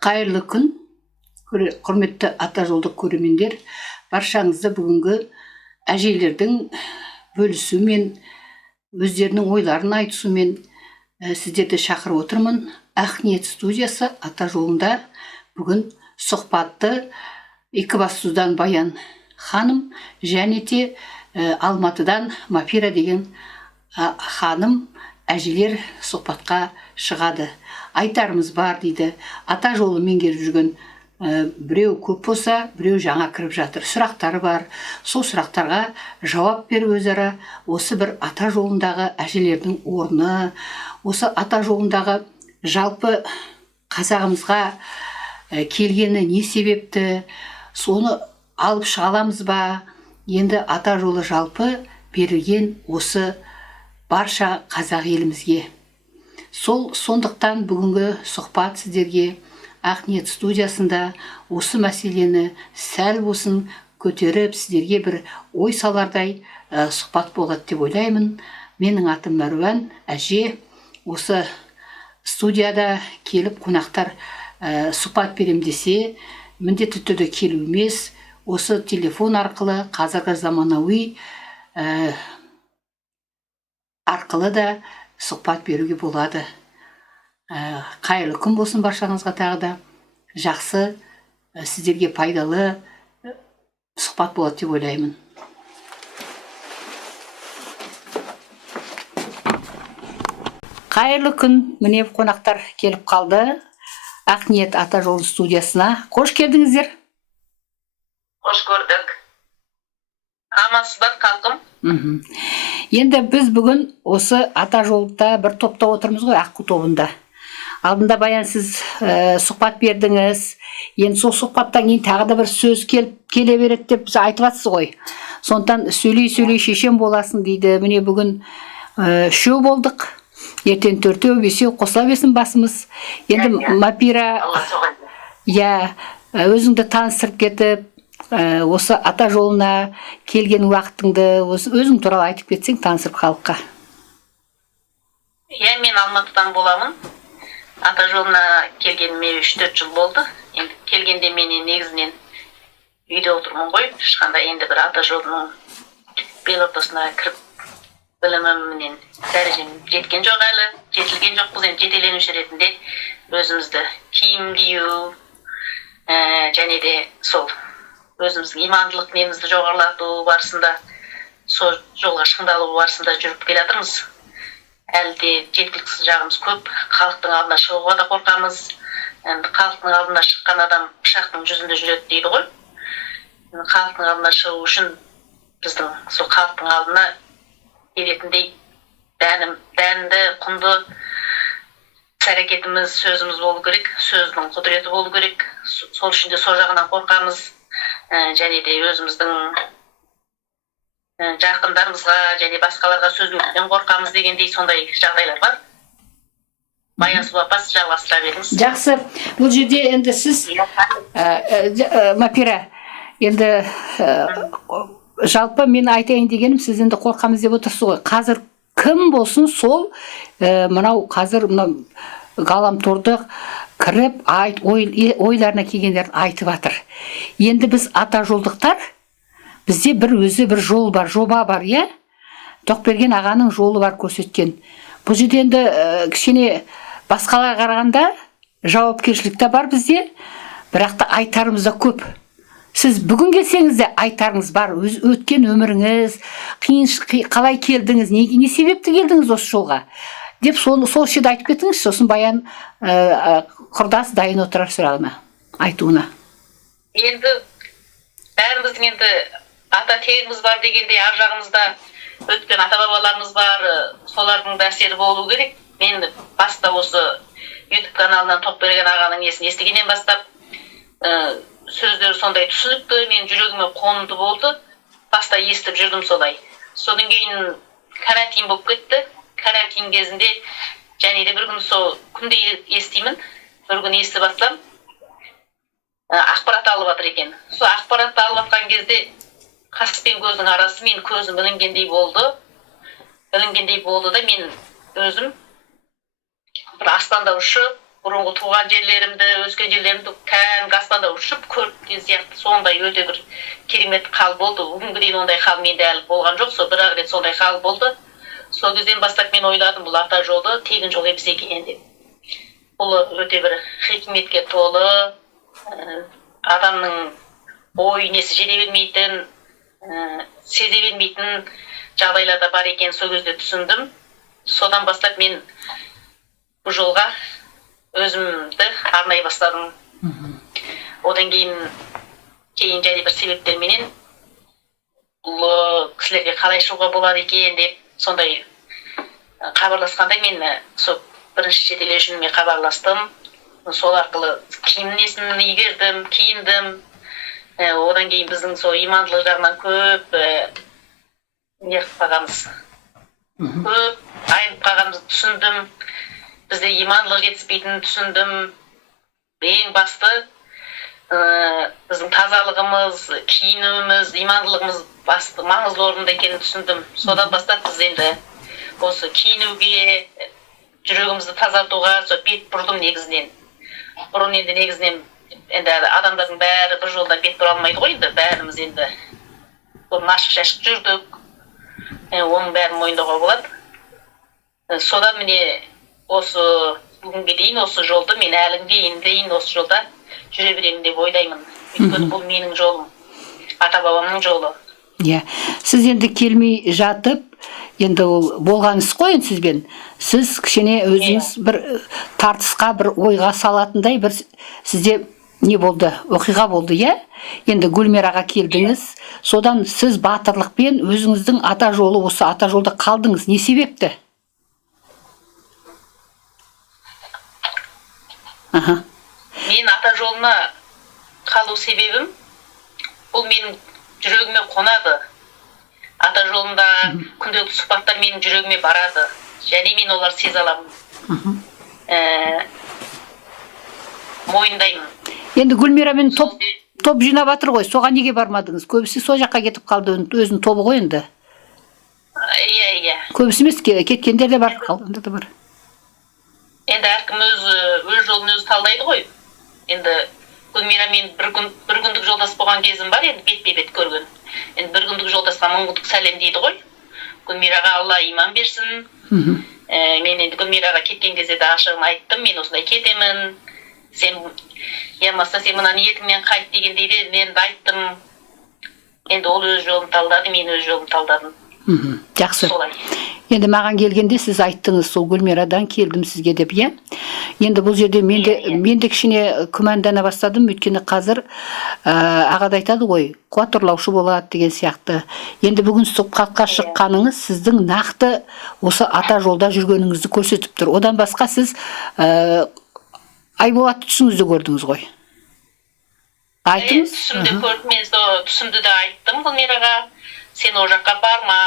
Қайырлы күн, құрметті ата жолдық көрермендер. Баршаңызды бүгінгі әжелердің бөлісумен, өздерінің ойларын айтысумен сіздерді шақырып отырмын. Ақниет студиясы ата жолында бүгін сұхбатты Екібастұздан Баян ханым және де Алматыдан Мапира деген ханым әжелер сұхбатқа шығады. Айтарымыз бар дейді. Ата жолы меңгеріп жүрген біреу көп болса, біреу жаңа кіріп жатыр. Сұрақтары бар. Сол сұрақтарға жауап беріп өзара осы бір ата жолындағы әжелердің орны, осы ата жолындағы жалпы қазағымызға келгені не себепті, соны алып шығаламыз ба? Енді ата жолы жалпы берілген осы барша қазақ елімізге. Сондықтан бүгінгі сұхбат сіздерге Ақниет студиясында осы мәселені сәл болсын көтеріп, сіздерге бір ой салардай сұхбат болады деп ойлаймын. Менің атым Мәруан, әже. Осы студияда келіп қонақтар сұхбат берем десе, міндетті түрде келу емес, осы телефон арқылы, қазіргі заманауи арқылы да сұхбат беруге болады. Қайырлы күн болсын баршаңызға тағы да. Жақсы, сіздерге пайдалы сұхбат болады деп ойлаймын. Қайырлы күн, міне қонақтар келіп қалды. Ақниет ата жолы студиясына. Қош келдіңіздер. Қош көрдік. Амансыздар қалқым. Енді біз бүгін осы ата жолда бір топта отырмыз ғой, Аққу тобында. Алдында Баян сіз сұхбат бердіңіз. Енді сол сұхбаттан кейін тағы да бір сөз келе береді деп біз айтып жатсыз ғой. Сондықтан сөйлей шешем боласын дейді. Міне бүгін 3 болдық. Ертең 4, 5 қосыла берсін басымыз. Енді Мапира, өзіңді таныстырып кетіп, осы ата жолына келген уақытыңды өзің туралы айтып кетсең, таныстырып халыққа. Мен Алматыдан боламын. Ата жолына келгеніме 3-4 жыл болды. Енді келгенде мен негізінен үйде отырмын ғой. Ешқандай енді бір ата жолының бел ортасына кіріп білімімнен дәрежем жеткен жоқ әлі. Жетілген жоқпыз, енді жетеленуші ретінде өзімізді киім кию және де сол өзіміздің имандылық немізді жоғарылату барысында, сол жолға шыңдалу барысында жүріп келе жатырмыз. Әлі де жеткіліксіз жағымыз көп. Халықтың алдына шығуға да қорқамыз. Халықтың алдына шыққан адам пышақтың жүзінде жүреді дейді ғой. Халықтың алдына шығу үшін біздің сол халықтың алдына келетіндей дәнді, құнды әрекетіміз, сөзіміз болу керек, сөздің құдіреті болу керек. Сол үшін де сол жағынан қорқамыз. Және де өзіміздің жақындарымызға және басқаларға сөз беруден қорқамыз дегендей сондай жағдайлар бар. Баян сұлу апа, жалғастыра беріңіз. Жақсы. Бұл жерде енді сіз Мапира, енді жалпы мен айтайын дегенім, сіз енді қорқамыз деп отырсыз ғой. Қазір кім болсын сол мынау қазір ғаламторды кіріп, ойларына келгендерін айтып жатыр. Енді біз ата жолдықтар, бізде бір жол бар, жоба бар, иә? Тоқберген ағаның жолы бар көрсеткен. Бұл жерде енді кішкене басқаларға қарағанда жауапкершілік те бар бізде, бірақ та айтарымыз да көп. Сіз бүгін келсеңіз де айтарыңыз бар, өткен өміріңіз, қалай келдіңіз, не себепті келдіңіз осы жолға? Деп сол шеді айтып кетіңіз, сосын Баян құрдас дайын отырар сұрағына, айтуына. Енді бәріміздің енді ата тегіміз бар дегенде ар жағымызда өткен ата бабаларымыз бар, солардың да әсері болу керек. Мен баста осы YouTube каналынан Тоқберген ағаның несін естігеннен бастап сөздері сондай түсінікті, мен жүрегіме қонымды болды. Баста естіп жүрдім солай. Содан кейін карантин болып кетті. Карантин кезінде және де бір күн сол күнде естимін. Бір күн ести бастам. Ақпарат алып жатыр екен. Сол ақпаратты алып жатқан кезде қас пен көздің арасы мен көзім ілінгендей болды. Ілінгендей болды да мен өзім бір аспанда ұшып, бұрынғы туған жерлерімді, өскен жерлерімді кәдімгі аспанда ұшып көрген сияқты сондай өте бір керемет хал болды. Бүгінге дейін ондай хал менде әлі болған жоқ, сол бір-ақ рет сондай хал болды. Сол кезден бастап мен ойладым, бұл ата жолы тегін жол емес екен деп. Бұл өте бір хикметке толы, адамның ой несі жете бермейтін, сезе бермейтін жағдайларда бар екен, сол кезде түсіндім. Содан бастап мен бұл жолға өзімді арнай бастадым. Одан кейін және бір себептерменен бұл кісілерге қалай шығуға болады екен деп сондай хабарласқанда мен сол бірінші шетел жүніме хабарластым. Сол арқылы киім несін игердім, киіндім. Одан кейін біздің сол имандылық жағынан көп не қылып қалғанбыз. Көп айнып қалғанымызды түсіндім. Бізде имандылық жетіспейтінін түсіндім. Ең басты біздің тазалығымыз, киінуіміз, имандылығымыз басты маңызды орында екенін түсіндім. Содан бастап біз енді осы киінуге, жүрегімізді тазартуға бет бұрдым негізінен. Бұрын енді негізінен енді адамдардың бәрі бір жолда бет бұра алмайды ғой, енді бәріміз енді ашық-шашық жүрдік. Оның бәрін мойындауға болады. Содан міне осы бүгінге дейін осы жолды мен әлі дейін осы жолда жүре беремін деп ойлаймын. Өйткені бұл менің жолым, ата-бабамның жолы. Иә, сіз енді келмей жатып, енді ол болған іс қой сізбен. Сіз кішкене өзіңіз бір тартысқа, бір ойға салатындай бір сізде не болды? Оқиға болды, иә? Енді Гүлмираға келдіңіз. Содан сіз батырлықпен өзіңіздің ата жолы, осы ата жолда қалдыңыз. Не себепті? Мен ата жолына қалу себебім, бұл менің жүрегіме қонады. Ата жолында күнделікті сұхбаттар менің жүрегіме барады. Және мен олар сезе аламын. Мойындаймын. Енді Гүлмирамен топ жинап жатыр ғой, соған неге бармадыңыз? Көбісі сол жаққа кетіп қалды, өзінің тобы ғой енді. Иә. Көбісі емес, кеткендер де бар, қалғандар да бар. Енді әркім өз жолын өзі талдайды ғой. Енді Гүлмирамен бір күндік жолдас болған кезім бар, енді бетпе-бет көрген. Енді бір күндік жолдасқа мың күндік сәлем дейді ғой. Гүлмираға Алла иман берсін. Мен енді Гүлмираға кеткен кезде де ашығын айттым, мен осындай кетемін. Сен ямаса сен мына ниетіңмен қайт дегендей де мен айттым. Енді ол өз жолын талдады, мен өз жолын талдадым. Жақсы. Солай. Енді маған келгенде сіз айттыңыз, сол Гүлмирадан келдім сізге деп, иә? Енді бұл жерде мен де кішкене күмәндана бастадым, өйткені қазір ағада айтады ғой, қуат ұрлаушы болады деген сияқты. Енді бүгін сұхбатқа шыққаныңыз сіздің нақты осы ата жолда жүргеніңізді көрсетіп тұр. Одан басқа сіз Айболатты түсіңізді көрдіңіз ғой. Айттыңыз? Түсімді көрдім, мен түсімді де айттым Гүлмираға. Сен о жаққа барма,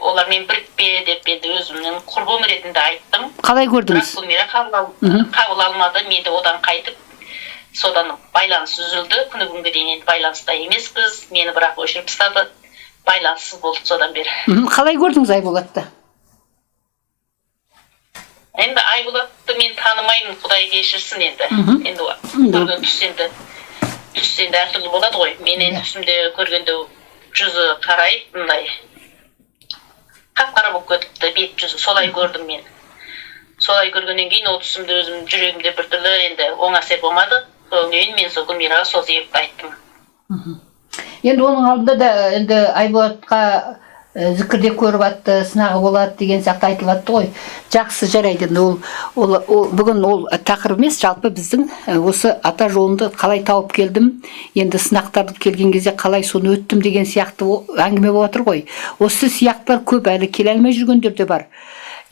олармен бірікпе деп енді өзімнің құрбым ретінде айттым. Қалай көрдіңіз? Бірақ Гүлмира қабыл алмады, мен де одан қайтып, содан байланыс үзілді. Күні бүгінге дейін енді байланыста емеспіз, мені бірақ өшіріп тастады. Байланыссыз болды содан бері. Қалай көрдіңіз Айболатты? Енді Айболатты мен танымаймын, Құдай кешірсін енді. Енді көрген түс енді әртүрлі болады ғой. Мен енді түсімде көргенде жүзі қарайып, мындай қап-қара болып кетіпті, бет жүзі, солай көрдім мен. Солай көргеннен кейін ол түсімді өзім жүрегімде біртүрлі енді оң әсер болмады. Содан кейін мен сол Гүлмираға сол себепті айттым. Енді оның алдында да енді Айболатқа зікірде көріп атты, сынағы болады деген сияқты айтылып атты ғой. Жақсы, жарайды. Бүгін ол тақырып емес, жалпы біздің осы ата жолында қалай тауып келдім, енді сынақтарды келген кезде қалай соны өттім деген сияқты әңгіме болып отыр ғой. Осы сияқтылар көп, әлі келе алмай жүргендер де бар.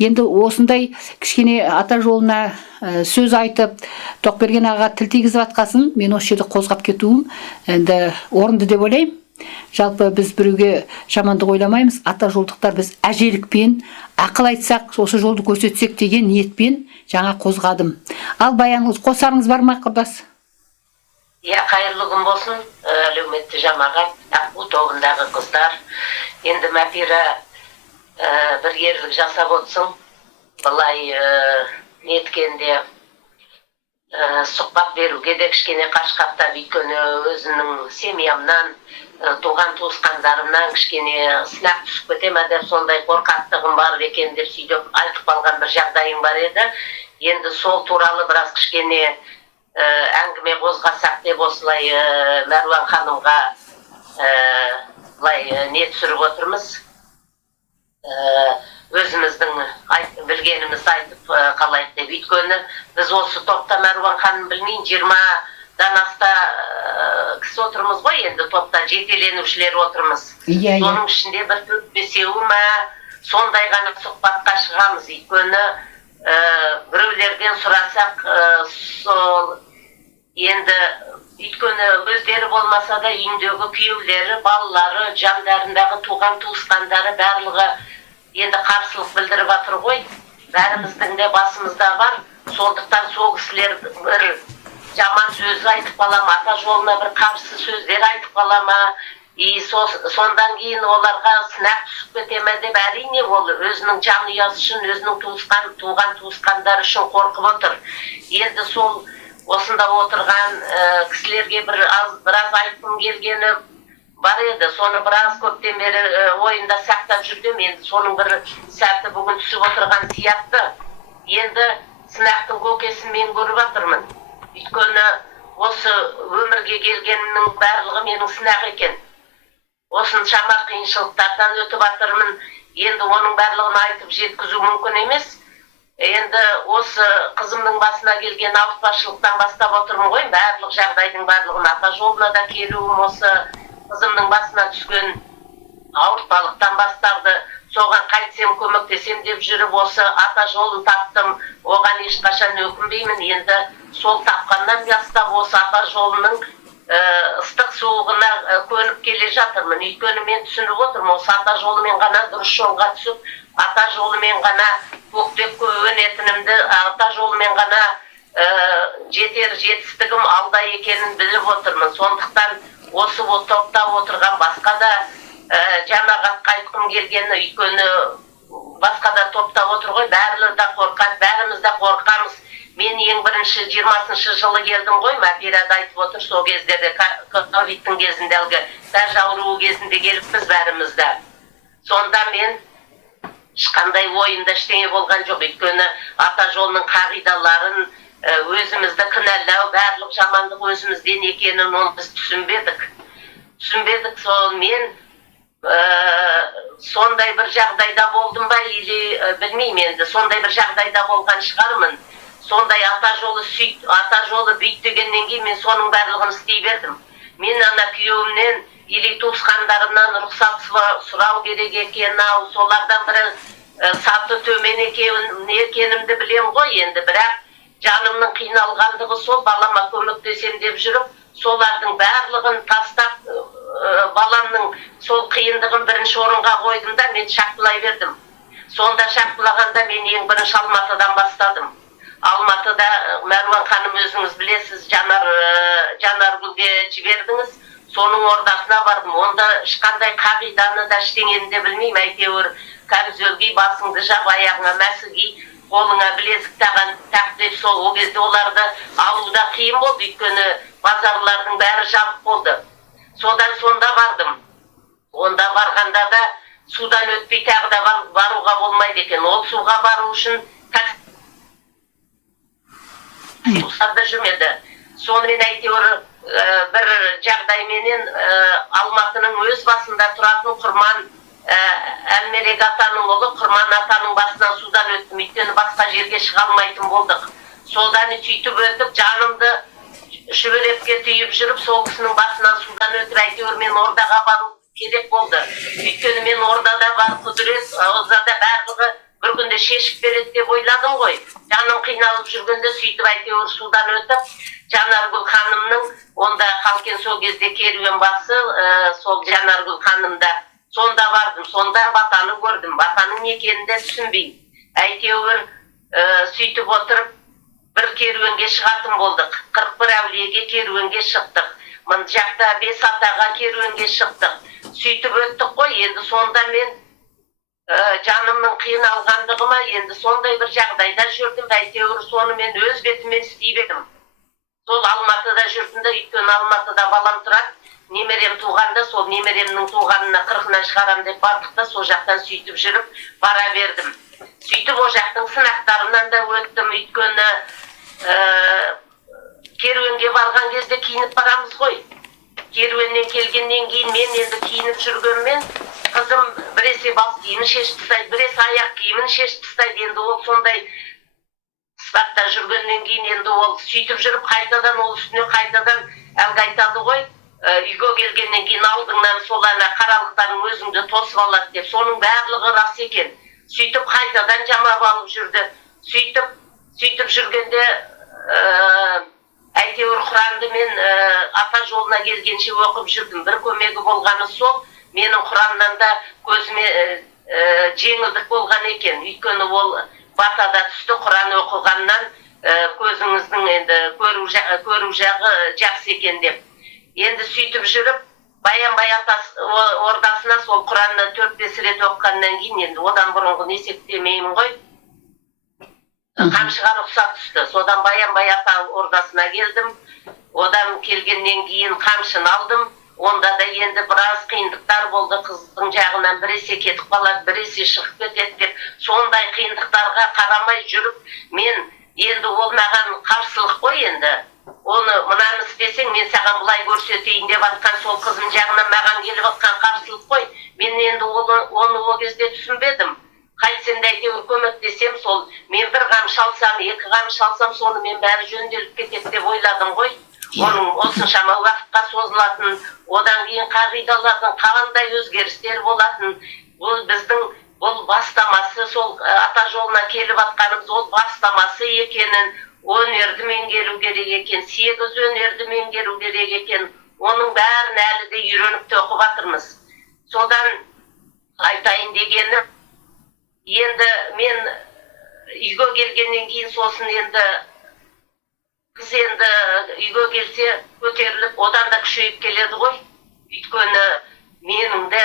Енді осындай кішкене ата жолына сөз айтып, Тоқберген аға тіл тигізіп атқасын, мен осы жерде қозғап кетуім енді орынды деп ойлаймын. Жалпы біз біреуге жамандық ойламаймыз, ата жолдықтар біз әжелікпен, ақыл айтсақ, осы жолды көрсетсек деген ниетпен жаңа қозғадым. Ал баяныңыз, қосарыңыз бар ма, құрдас? Иә, қайырлы күн болсын, әлеуметті жамағат, Ақбу тобындағы қыздар. Енді Мәпира бір ерлік жасап отырсың, былай неткенде сұхбат беруге де кішкене қашқақтап, өйткені өзінің семьямнан, туған туысқандарымнан кішкене сынақ түсіп кете ме деп сондай қорқақтығым бар екен деп сөйтіп айтып қалған бір жағдайым бар еді. Енді сол туралы біраз кішкене әңгіме қозғасақ деп осылай Мәруан ханымға былай не түсіріп отырмыз. Өзіміздің білгенімізді айтып қалайық деп. Өйткені біз осы топта Мәруан ханым білмейін 20-дан аста кісі отырмыз ғой, енді топта жетеленушілер отырмыз. Соның ішінде бір 4-5-еуі ме сондай ғана сұхбатқа шығамыз. Өйткені біреулерден сұрасақ, сол енді өйткені өздері болмаса да үйіндегі күйеулері, балалары, жандарындағы туған туысқандары барлығы енді қарсылық білдіріп жатыр ғой. Бәріміздің де басымызда бар. Сондықтан сол кісілер бір жаман сөз айтып қала ма, ата жолына бір қарсы сөздер айтып қала ма, сондан кейін оларға сынақ түсіп кете ме деп, әрине ол өзінің жанұясы үшін, өзінің туған туысқандары үшін қорқып отыр. Енді сол осында отырған кісілерге біраз айтқым келгені бар еді. Соны біраз көптен бері ойында сақтап жүрдім. Енді соның бір сәті бүгін түсіп отырған сияқты. Енді сынақтың көкесін мен көріп жатырмын. Өйткені осы өмірге келгеннің барлығы менің сынақ екен. Осыншама қиыншылықтардан өтіп жатырмын. Енді оның барлығын айтып жеткізу мүмкін емес. Енді осы қызымның басына келген ауыртпашылықтан бастап отырмын ғой. Барлық жағдайдың барлығын ата жолына да келуім осы қызымның басына түскен ауыртпалықтан бастарды. Соған қайтсем көмектесем деп жүріп осы ата жолын таптым. Оған ешқашан өкінбеймін. Енді сол тапқаннан бастап осы ата жолының ыстық суығына көніп келе жатырмын. Өйткені мен түсініп отырмын, осы ата жолымен ғана дұрыс жолға түсіп, ата жолымен ғана көктеп өнетінімді, ата жолымен ғана жетер жетістігім алда екенін біліп отырмын. Сондықтан осы топта отырған басқа да жамағатқа айтқым келгені, өйткені басқа да топта отыр ғой, бәрі де қорқады, бәріміз де қорқамыз. Мен ең бірінші 20-шы жылы келдім ғой, Мәпирада айтып отыр, сол кездерде ковидтің кезінде, дәж ауруы кезінде келіппіз бәрімізді. Сонда мен ешқандай ойымда ештеңе болған жоқ. Өйткені ата жолының қағидаларын, өзімізді кінәлау, барлық жамандық өзімізден екенін оны біз түсінбедік. Сол мен сондай бір жағдайда болдым ба, или білмеймін енді, сондай бір жағдайда болған шығармын. Сондай ата жолы бүйт дегеннен кейін мен соның барлығын істей бердім. Мен ана күйеуімнен, или туысқандарымнан рұқсат сұрау керек екен-ау, солардан бірі саты төмен екенімді білем ғой енді, бірақ жанымның қиналғандығы сол, балама көмектесем деп жүріп, солардың барлығын тастап, баламның сол қиындығын бірінші орынға қойдым да мен шақтылай бердім. Сонда шақтылағанда мен ең бірінші Алматыдан бастадым. Алматыда Мәруан ханым өзіңіз білесіз, Жанаргүлге жібердіңіз, соның ордасына бардым. Онда ешқандай қағиданы да ештеңені де білмеймін. Әйтеуір камзөлге басыңды жап, аяғыңа мәсі ки, қолыңа білезік тақ деп, сол о кезде оларды алуда қиын болды, өйткені базарлардың бәрі жабық болды. Сонда бардым. Онда барғанда да судан өтпей тағы да баруға болмайды екен. Ол суға бару үшін рұқсаты жүрмеді. Сонымен әйтеуір бір жағдайменен Алматының өз басында тұратын Құрман Әлмерек атаның ұлы Құрман атаның басынан судан өттім. Өйткені басқа жерге шыға алмайтын болдық. Содан сөйтіп өтіп, жанымды шүберепке түйіп жүріп, сол кісінің басынан судан өтіп, әйтеуір мен ордаға бару керек болды. Өйткені мен ордада бар құдірет, озада барлығы бір күнде шешіп береді деп ойладым ғой. Жаным қиналып жүргенде сөйтіп әйтеуір судан өтіп, Жанаргүл ханымның, онда қалкен сол кезде керуен басы, сол Жанаргүл ханымда, сонда бардым, сонда батаны көрдім. Батаның не екенін де түсінбеймін. Әйтеуір сөйтіп отырып, бір керуенге шығатын болдық. 41 әулиеге керуенге шықтық. Мына жақта 5 атаға керуенге шықтық. Сөйтіп өттік қой, енді сонда мен жанымның қиналғандығыма енді сондай бір жағдайда жүрдім. Әйтеуір соны мен өз бетіммен істей бердім. сол Алматыда жүрдім да, өйткені Алматыда балам тұрады. Немерем туғанда, сол немеремнің туғанына 40-нан шығарам деп бардық та, сол жақтан сөйтіп жүріп бара бердім. Сөйтіп о жақтың сынақтарынан да өттім, өйткені керуенге барған кезде киініп барамыз ғой. Керуеннен келгеннен кейін мен енді киініп жүргенмен, қызым біресе бас киімін шешіп тастайды, біресе аяқ киімін шешіп тастайды. Енді ол сондай сыпатта жүргеннен кейін енді ол сөйтіп жүріп қайтадан ол үстіне қайтадан әлгі айтады ғой, үйге келгеннен кейін алдыңнан сол ана қаралықтардың өзіңді тосып алады деп, соның барлығы рас екен. Сөйтіп қайтадан жамап алып жүрді. Сөйтіп жүргенде әйтеуір Құранды мен ата жолына келгенше оқып жүрдім. Бір көмегі болғаны сол, менің Құраннан да көзіме жеңілдік болған екен. Өйткені ол батада түсті, Құран оқығаннан көзіңіздің енді көру жағы жақсы екен деп. Енді сөйтіп жүріп, Баян-бай ордасына сол Құраннан 4-5 рет оқығаннан кейін, енді одан бұрынғы есептемеймін ғой, қамшыға рұқсат түсті. Содан Баян-бай ата ордасына келдім. Одан келгеннен кейін қамшыны алдым. Онда да енді біраз қиындықтар болды. Қыздың жағынан біресе кетіп қалады, біресе шығып кетеді деп. Сондай қиындықтарға қарамай жүріп, мен енді ол маған қарсылық қой енді. Оны мынаны істесең, мен саған бұлай көрсетейін деп атқан сол қызым жағынан маған келіп атқан қарсылық қой. Мен енді оны ол кезде түсінбедім. Қайтсем де әйтеуір көмектесем, сол мен бір қамшы алсам, 2 қамшы алсам, сонымен бәрі жөнделіп кетеді деп ойладым ғой. Оның осыншама уақытқа созылатын, одан кейін қағидалардың қандай өзгерістер болатын, бұл біздің бұл бастамасы, сол ата жолына келіп атқанымыз ол бастамасы екенін, өнерді меңгеру керек екен, 8 өнерді меңгеру керек екен. Оның бәрін әлі де үйреніп те оқып жатырмыз. Содан айтайын дегені, енді мен үйге келгеннен кейін сосын енді қыз енді үйге келсе көтеріліп, одан да күшейіп келеді ғой. Өйткені менің де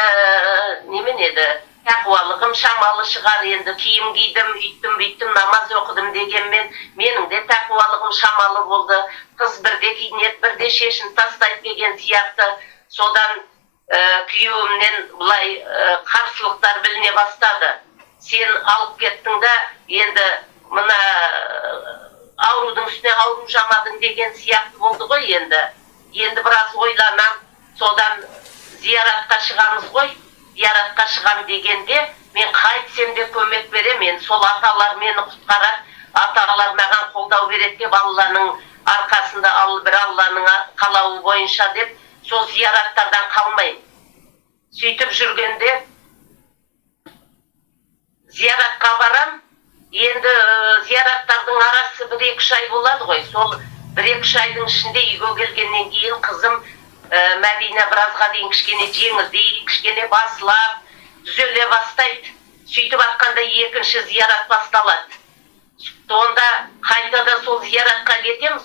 немен еді, тақуалығым шамалы шығар, енді киім кидім, үйттім, намаз оқыдым дегенмен, менің де тақуалығым шамалы болды. Қыз бірде киінеді, бірде шешін тастайды деген сияқты. Содан күйеуімнен бұлай қарсылықтар біліне бастады. Сен алып кеттің да, енді мына аурудың үстіне ауру жамадың деген сияқты болды ғой енді. Енді біраз ойланам, содан зияратқа шығамыз ғой. Зияратқа шығам дегенде, мен қайтсем де көмек берем, мен сол аталар мені құтқарады, аталар маған қолдау береді деп, Алланың арқасында, бір Алланың қалауы бойынша деп, сол зияраттардан қалмайым. Сөйтіп жүргенде зияратқа барам. Енді зияраттардың арасы 1-2 ай болады ғой. Сол 1-2 айдың ішінде үйге келгеннен кейін қызым Мәдина біразға дейін кішкене жеңілдейді, кішкене басылап, түзеле бастайды. Сөйтіп атқанда 2-ші зиярат басталады. Сонда қайтада сол зияратқа кетем,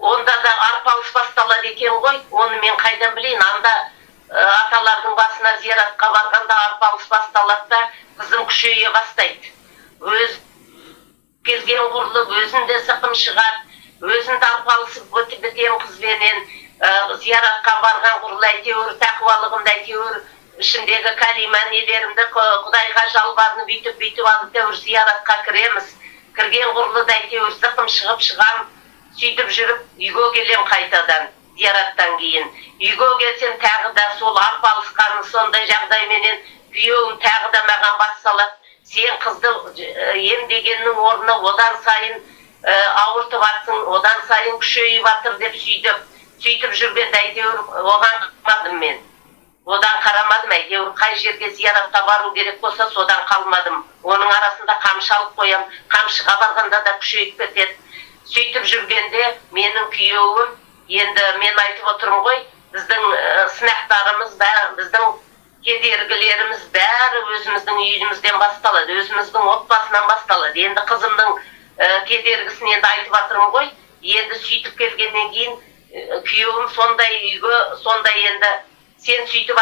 онда да арпалыс басталады екен ғой. Оны мен қайдан білейін, анда аталардың басына зияратқа барғанда арпалыс басталады да, қызым күшейе бастайды. Өз келген құрлып, өзінде сықым шығады, өзінде арпалысып бітем қызбенен, зияратқа барған құрлы әйтеуір, тақуалығымды әйтеуір, ішіндегі кәлима нелерімді Құдайға жалбарынып бүйтіп әйтеуір зияратқа кіреміз. Кірген құрлы да әйтеуір сықым шығам, сөйтіп жүріп үйге келем қайтадан. Зияраттан кейін. Үйге келсем тағы да сол арпалысқаны сондай жағдайменен күйеуім тағы да маған бас салады. Сен қызды емдегеннің орнына одан сайын ауыртып атсың, одан сайын күшейіп атыр деп сөйтіп жүргенде әйтеуір оған қарамадым мен. Одан қарамадым, әйтеуір қай жерге зияратқа бару керек болса содан қалмадым. Оның арасында қамшы алып қоям, қамшыға барғанда да күшейіп кетеді. Сөйтіп жүргенде менің күйеуім, енді мен айтып отырмын ғой, біздің сынақтарымыз, біздің кедергілеріміз бәрі өзіміздің үйімізден басталады, өзіміздің отбасынан басталады. Енді қызымның кедергісін енді айтып отырмын ғой, енді сөйтіп келгеннен кейін күйеуім сондай үйге, сондай енді сен сөйтіп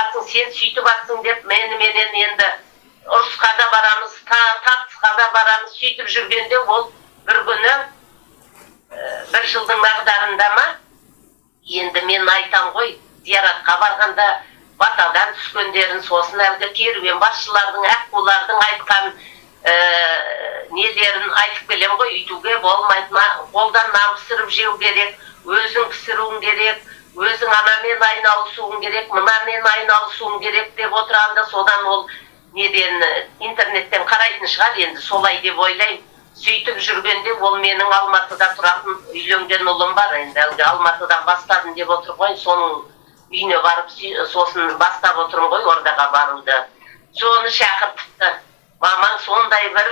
атсың деп меніменен енді ұрысқа да барамыз, тартысқа да барамыз. Сөйтіп жүргенде ол бір күні жатқанда ма, енді мен айтам ғой, зияратқа барғанда батадан түскендерін, сосын әлгі керуен басшылардың, аққулардың айтқан нелерін айтып келем ғой, үйтуге болмайды, қолдан намыстырып жеу керек, өзің пісіруің керек, өзің анамен айналысуың керек, мынамен айналысуың керек деп отырғанда, содан ол неден интернеттен қарайтын шығар, енді солай деп ойлаймын. Сөйтіп жүргенде ол менің Алматыда тұратын үйленген ұлым бар, енді әлгі Алматыдан бастадым деп отыр ғой, соның үйіне барып, сосын бастап отырмын ғой ордаға баруды. Соны шақыртыпты. Мамаң сондай бір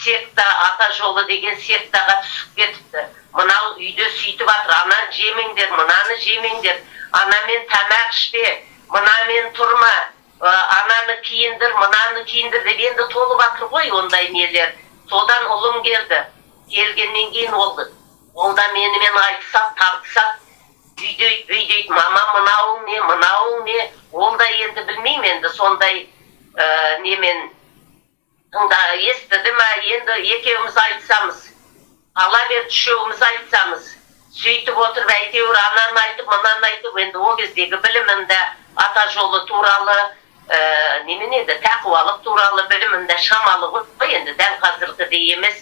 секта, ата жолы деген сектаға түсіп кетіпті. Мынау үйде сөйтіп атыр, ананы жемеңдер, мынаны жемеңдер, анамен тамақ ішпе, мынамен тұрма, ананы киіндір, мынаны киіндір деп енді толып атыр ғой ондай нелер. Содан ұлым келді. Келгеннен кейін ол да менімен айтысақ, тартысақ, үйдейді, мама мынауың не, мынауың не, ол да енді білмеймін, енді сондай немен естіді ма, енді екеуміз айтсамыз, ала бер үшеуміз айтсамыз, сөйтіп отырып әйтеуір ананы айтып, мынаны айтып, енді ол кездегі білімімді ата жолы туралы, немен еді, тақуалық туралы білімімді шамалы ғой, енді дәл қазіргідей емес.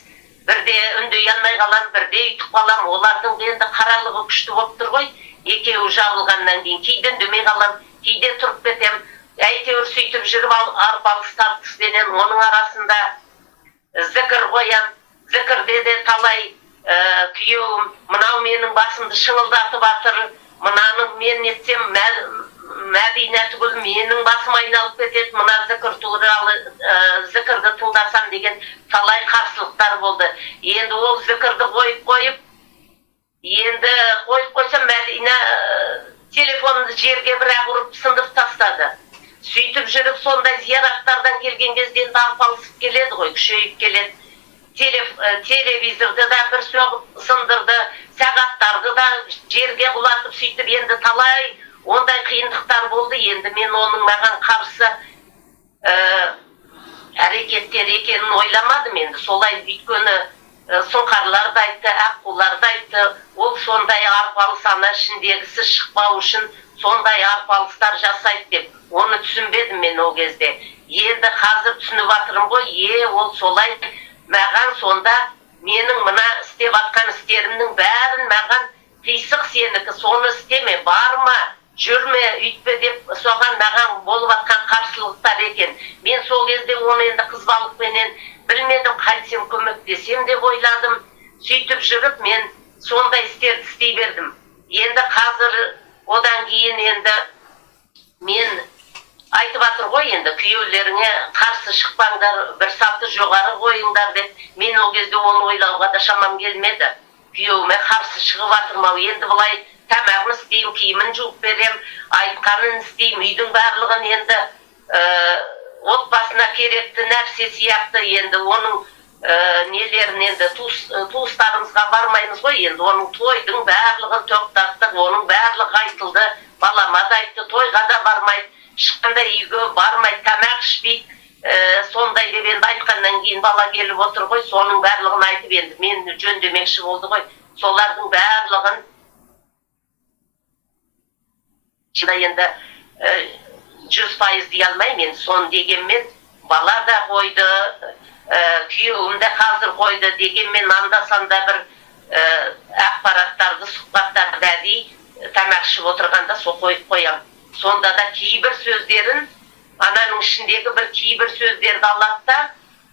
Бірде үндей алмай қалам, бірде үйтіп қалам, олардың енді қаралығы күшті болып тұр ғой. Екеуі жабылғаннан кейін кейде үндемей қалам, кейде тұрып кетем. Әйтеуір сөйтіп жүріп арпалыс тартыспенен оның арасында зікір қоям. Зікірде де талай күйеуім, мынау менің басымды шыңылдатып атыр, мынаны мен нетсем Мәдина түгіл менің басым айналып кетеді, мына зікір туралы зікірді тыңдасам деген талай қарсылықтар болды. Енді ол зікірді қойып, енді қойып қойсам Мәдина телефонды жерге бірақ ұрып сындырып тастады. Сөйтіп жүріп сондай зияраттардан келген кезде енді арпалысып келеді ғой, күшейіп келеді. Телевизорды да бір соғып сындырды, сағаттарды да жерге құлатып сөйтіп енді талай ондай қиындықтар болды. Енді мен оның маған қарсы әрекеттер екенін ойламадым енді. Солай өйткені сұңқарлар да айтты, аққулар да айтты, ол сондай арпалыс ана ішіндегісі шықпау үшін сондай арпалыстар жасайды деп. Оны түсінбедім мен ол кезде. Енді қазір түсініп жатырмын ғой, ол солай маған сонда менің мына істеп атқан істерімнің бәрін маған қисық сенікі, соны істеме, барма, жүрме, үйтпе деп соған маған болып атқан қарсылықтар екен. Мен сол кезде оны енді қызбалықпенен білмедім, қайтсем көмектесем деп ойладым. Сөйтіп жүріп мен сондай істерді істей бердім. Енді қазір одан кейін енді мен айтып атыр ғой, енді күйеулеріңе қарсы шықпаңдар, бір саты жоғары қойыңдар деп. Мен ол кезде оны ойлауға да шамам келмеді. Күйеуіме қарсы шығып атырмау, енді былай тамағын істеймін, киімін жуып берем, айтқанын істеймін, үйдің барлығын енді отбасына керекті нәрсе сияқты, енді оның нелерін енді туыстарымызға бармаймыз ғой, енді оның тойдың барлығын тоқтаттық, оның барлығы айтылды, балама да айтты, тойға да бармайды, шыққанда үйге бармайды, тамақ ішпейді, сондай деп енді айтқаннан кейін бала келіп отыр ғой, соның барлығын айтып енді мен жөндемекші болды ғой, солардың барлығын енді 100% дей алмаймын, соны дегенмен бала да қойды, күйеуім де қазір қойды дегенмен анда-санда бір ақпараттарды, сұхбаттарды әдейі тамақ ішіп отырғанда сол қойып қоям. Сонда да кейбір сөздерін, ананың ішіндегі бір кейбір сөздерді алады да,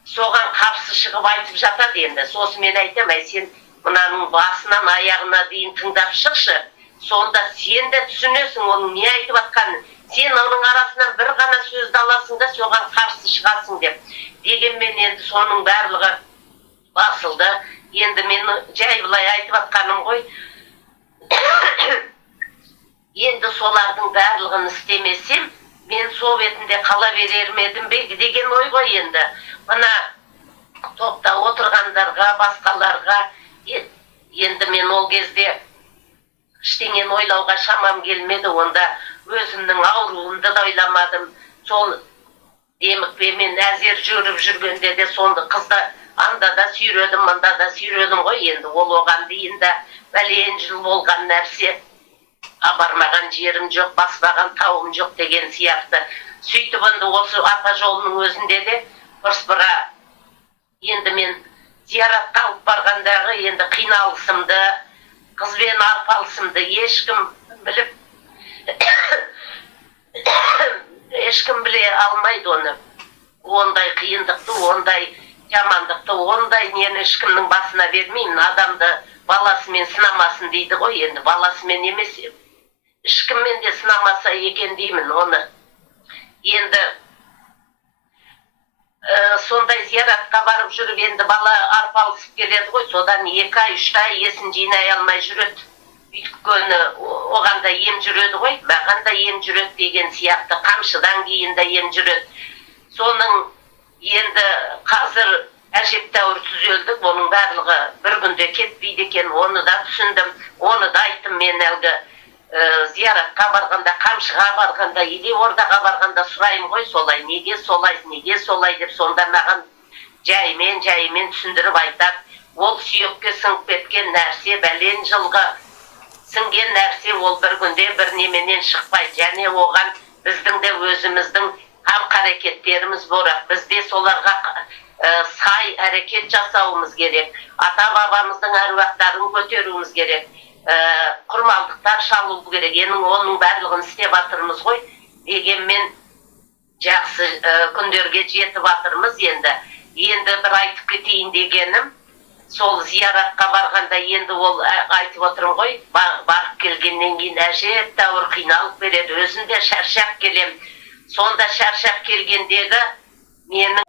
соған қарсы шығып айтып жатады енді. Сосын мен айтам, сен мынаның басынан аяғына дейін тыңдап шықшы, сонда сен де түсінесің оның не айтып атқанын. Сен оның арасынан бір ғана сөзді аласың да соған қарсы шығасың деп. Дегенмен енді соның барлығы басылды. Енді мен жай былай айтып атқаным ғой. Енді солардың барлығын істемесем, мен сол бетінде қала берер медім бе деген ой ғой енді. Мына топта отырғандарға, басқаларға енді мен ол кезде ештеңені ойлауға шамам келмеді, онда өзімнің ауруымды да ойламадым. Сол демікпемен әзер жүріп жүргенде де сонды анда да сүйредім, мында да сүйредім ғой. Енді ол оған дейін де бәлен жыл болған нәрсе. Бармаған жерім жоқ, баспаған тауым жоқ деген сияқты. Сөйтіп енді осы ата жолының өзінде де бірсыпыра енді мен зияратқа алып барғандағы енді қиналысымды, қызбен арпалысымды ешкім біліп ешкім біле алмайды оны. Ондай қиындықты, ондай жамандықты, ондай нені ешкімнің басына бермеймін. Адамды баласымен сынамасын дейді ғой, енді баласымен емес, ешкіммен де сынамаса екен деймін оны. Енді сондай зияратқа барып жүріп, енді бала арпалысып келеді ғой, содан 2 ай, 3 ай есін жинай алмай жүреді. Өйткені оған да ем жүреді ғой, маған да ем жүреді деген сияқты, қамшыдан кейін да ем жүреді. Соның енді қазір әжептәуір түзелдік, оның барлығы бір күнде кетпейді екен, оны да түсіндім, оны да айттым мен әлгі зияратқа барғанда, қамшыға барғанда, Елордаға барғанда сұрайым ғой, солай, неге солай деп, сонда маған жаймен түсіндіріп айтады. Ол сүйекке сіңіп кеткен нәрсе, бәлен жылғы сіңген нәрсе, ол бір күнде бір неменен шықпайды. Және оған біздің де өзіміздің қам-қарекеттеріміз болады. Бізде соларға сай әрекет жасауымыз керек. Ата-бабамыздың әруақтарын көтеруіміз керек. Құрмалдықтар шалу керек. Оның барлығын істеп жатырмыз ғой. Дегенмен жақсы күндерге жетіп жатырмыз енді. Енді бір айтып кетейін дегенім, сол зияратқа барғанда енді ол айтып отырмын ғой, барып келгеннен кейін әжептәуір қиналып береді. Өзім де шаршап келем. Сонда шаршап келгендегі менің